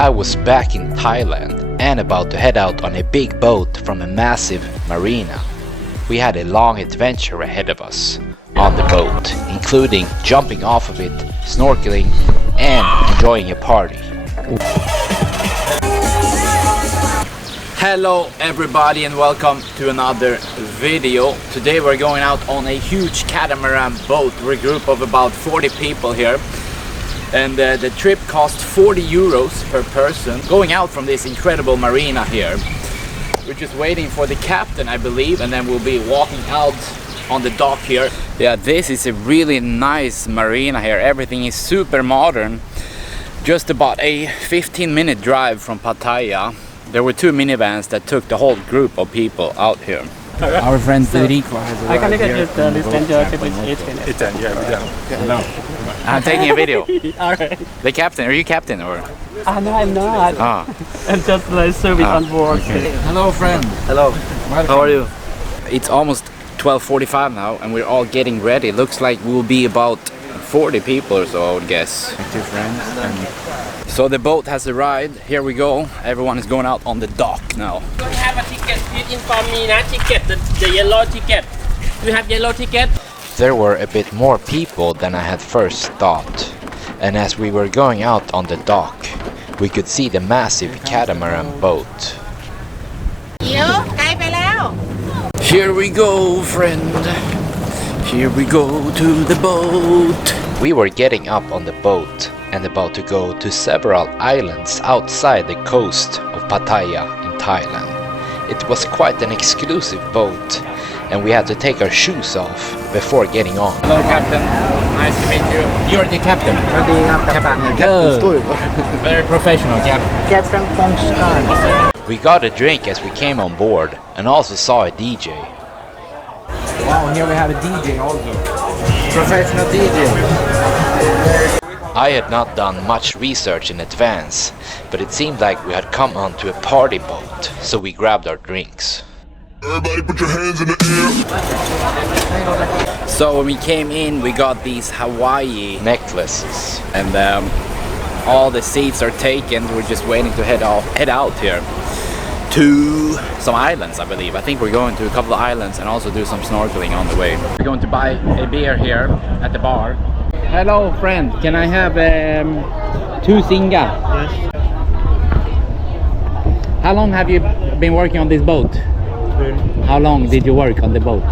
I was back in Thailand and about to head out on a big boat from a massive marina. We had a long adventure ahead of us on the boat, including jumping off of it, snorkeling, and enjoying a party. Hello everybody and welcome to another video. Today we're going out on a huge catamaran boat. We're a group of about 40 people here. And the trip cost 40 euros per person. Going out from this incredible marina here. We're just waiting for the captain, I believe, and then we'll be walking out on the dock here. Yeah, this is a really nice marina here. Everything is super modern. Just about a 15-minute drive from Pattaya. There were two minivans that took the whole group of people out here. Our friend Federico has arrived. I can look at No. I'm taking a video. Alright. The captain, are you captain or? No, I'm not. I'm just like serving on board. Okay. Hello friend. Hello. How are you? It's almost 12:45 now and we're all getting ready. It looks like we'll be about 40 people or so, I would guess. Two friends. So the boat has arrived. Here we go. Everyone is going out on the dock now. Don't have a ticket. Please inform me, ticket, the yellow ticket. You have yellow ticket? There were a bit more people than I had first thought. And as we were going out on the dock, we could see the massive catamaran boat. Here we go, friend. Here we go to the boat. We were getting up on the boat and about to go to several islands outside the coast of Pattaya in Thailand. It was quite an exclusive boat and we had to take our shoes off before getting on. Hello Captain, nice to meet you. You're the captain? Captain. Very professional Captain. We got a drink as we came on board and also saw a DJ. Wow, here we have a DJ also. Professional DJ. I had not done much research in advance, but it seemed like we had come onto a party boat, so we grabbed our drinks. Everybody put your hands in the air. So when we came in, we got these Hawaii necklaces, and all the seats are taken. We're just waiting to head out here to some islands, I believe. I think we're going to a couple of islands and also do some snorkeling on the way. We're going to buy a beer here at the bar. Hello friend, can I have 2 singa? Yes. How long have you been working on this boat? How long did you work on the boat?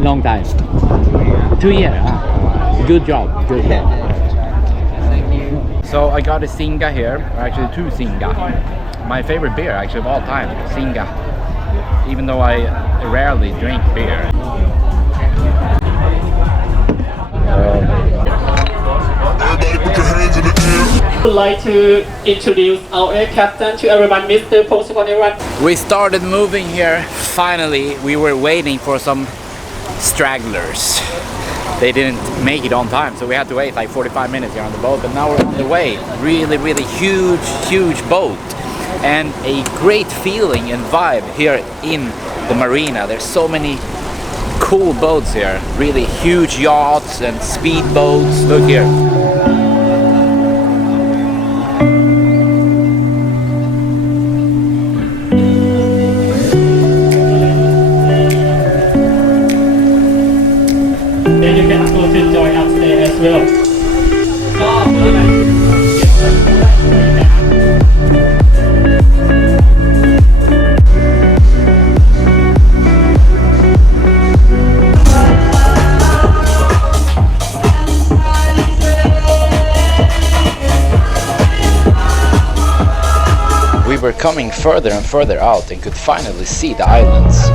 Long time. 2 years. Good job. Good job. So I got a singa here, or actually 2 singa. My favorite beer actually of all time, singa. Even though I rarely drink beer. Everybody put your hands in the air. I would like to introduce our air captain to everyone, Mr. Postupon everyone. We started moving here. Finally, we were waiting for some stragglers. They didn't make it on time, so we had to wait like 45 minutes here on the boat, but now we're on the way. Really, really huge boat. And a great feeling and vibe here in the marina. There's so many cool boats here. Really huge yachts and speedboats. Look here. Then you can go to enjoy upstairs as well. We were coming further and further out and could finally see the islands.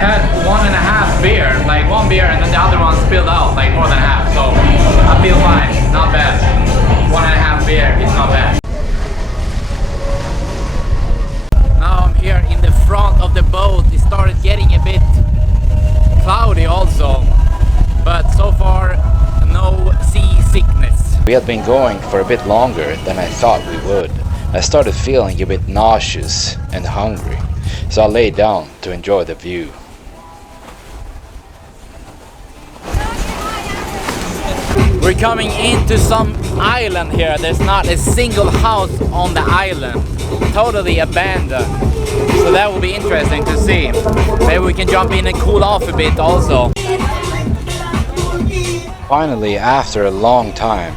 Had 1.5 We had been going for a bit longer than I thought we would. I started feeling a bit nauseous and hungry, so I lay down to enjoy the view. We're coming into some island here. There's not a single house on the island. Totally abandoned. So that will be interesting to see. Maybe we can jump in and cool off a bit also. Finally, after a long time,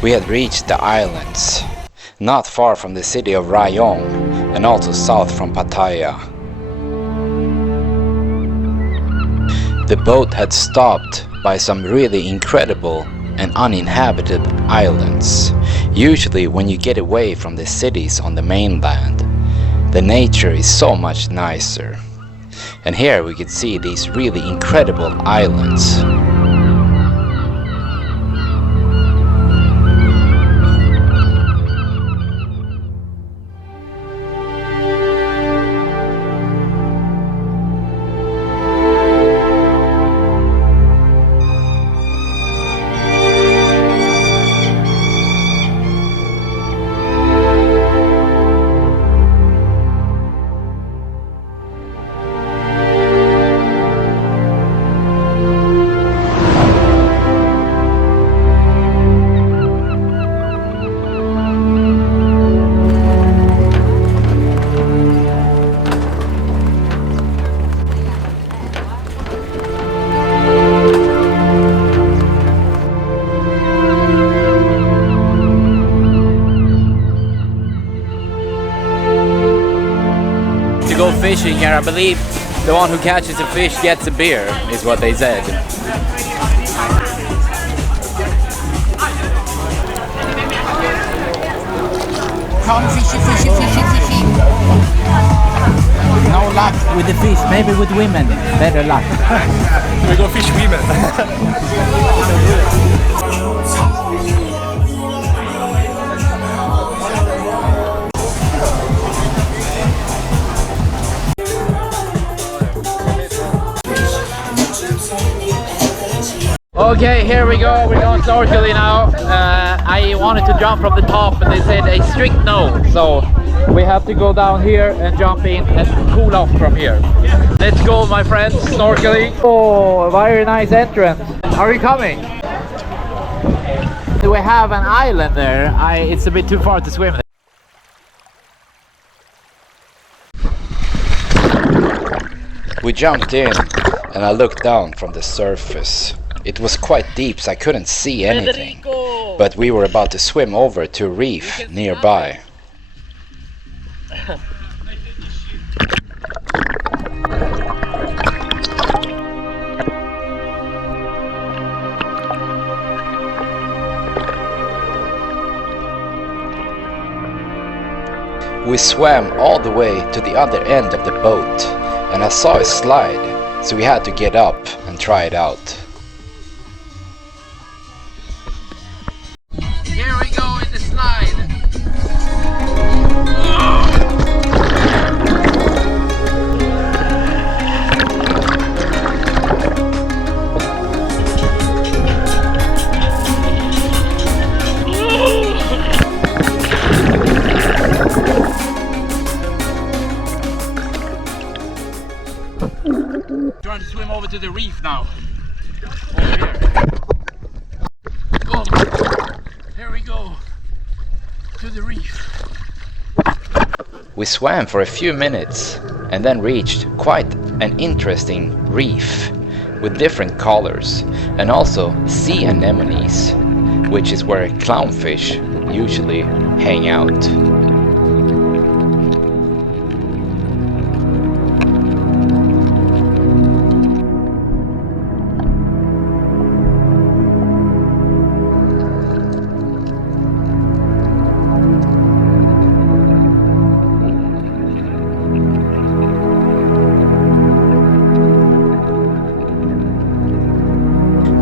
we had reached the islands, not far from the city of Rayong and also south from Pattaya. The boat had stopped by some really incredible and uninhabited islands. Usually when you get away from the cities on the mainland, the nature is so much nicer. And here we could see these really incredible islands. Go fishing here. I believe the one who catches a fish gets a beer, is what they said. Come fishy, fishy, fishy, fishy. No luck with the fish, maybe with women. Better luck. We go fish women. Okay, here we go. We're going snorkeling now. I wanted to jump from the top, but they said a strict no. So we have to go down here and jump in and cool off from here. Let's go, my friends, snorkeling. Oh, very nice entrance. Are you coming? Do we have an island there? It's a bit too far to swim. We jumped in and I looked down from the surface. It was quite deep, so I couldn't see anything, but we were about to swim over to a reef nearby. We swam all the way to the other end of the boat, and I saw a slide, so we had to get up and try it out. Here we go in the slide. Trying to swim over to the reef now. Over here. Oh. Here we go to the reef. We swam for a few minutes and then reached quite an interesting reef with different colors and also sea anemones, which is where clownfish usually hang out.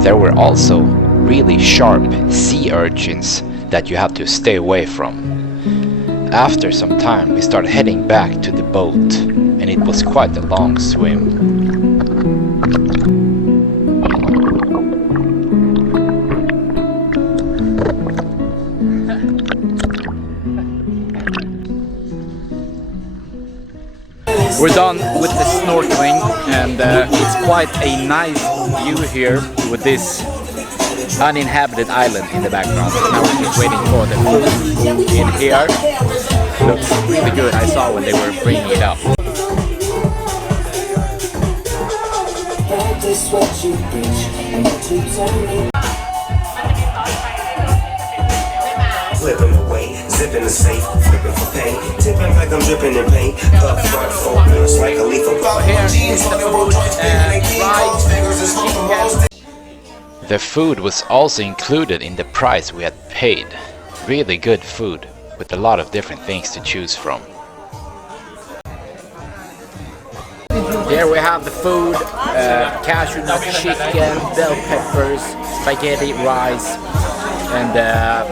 There were also really sharp sea urchins that you have to stay away from. After some time we started heading back to the boat, and it was quite a long swim. We're done with the snorkeling, and it's quite a nice view here with this uninhabited island in the background. Now we're just waiting for the food in here. Looks really good. I saw when they were bringing it up. Flipping away, zipping the safe, flipping for pay, tipping like I'm dripping in paint. Up front, focus like a lethal. The food was also included in the price we had paid. Really good food with a lot of different things to choose from. Here we have the food, cashew nut chicken, bell peppers, spaghetti, rice, and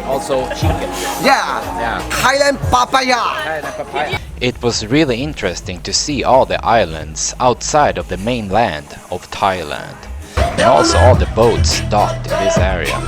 also chicken. Yeah. Thailand papaya. It was really interesting to see all the islands outside of the mainland of Thailand, and also all the boats docked in this area.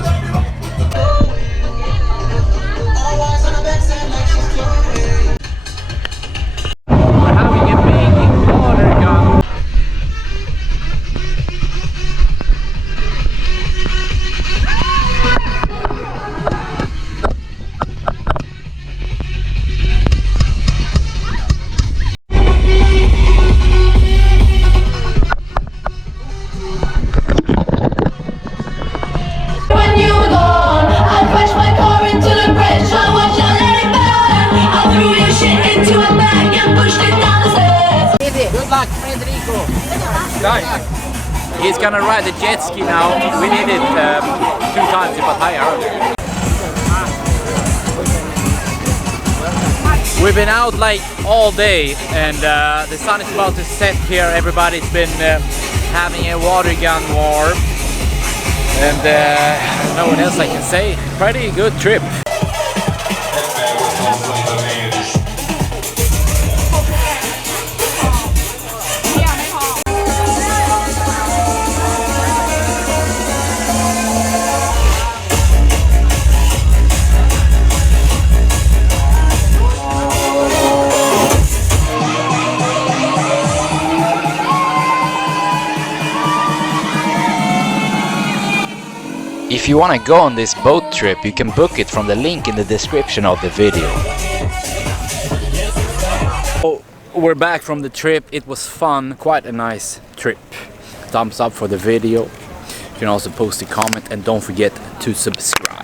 He's gonna ride the jet ski now. We did it 2 times in Pattaya earlier. We've been out like all day, and the sun is about to set here. Everybody's been having a water gun war, and no one else I can say. Pretty good trip. If you want to go on this boat trip, you can book it from the link in the description of the video. Oh, we're back from the trip. It was fun, quite a nice trip. Thumbs up for the video. You can also post a comment, and don't forget to subscribe.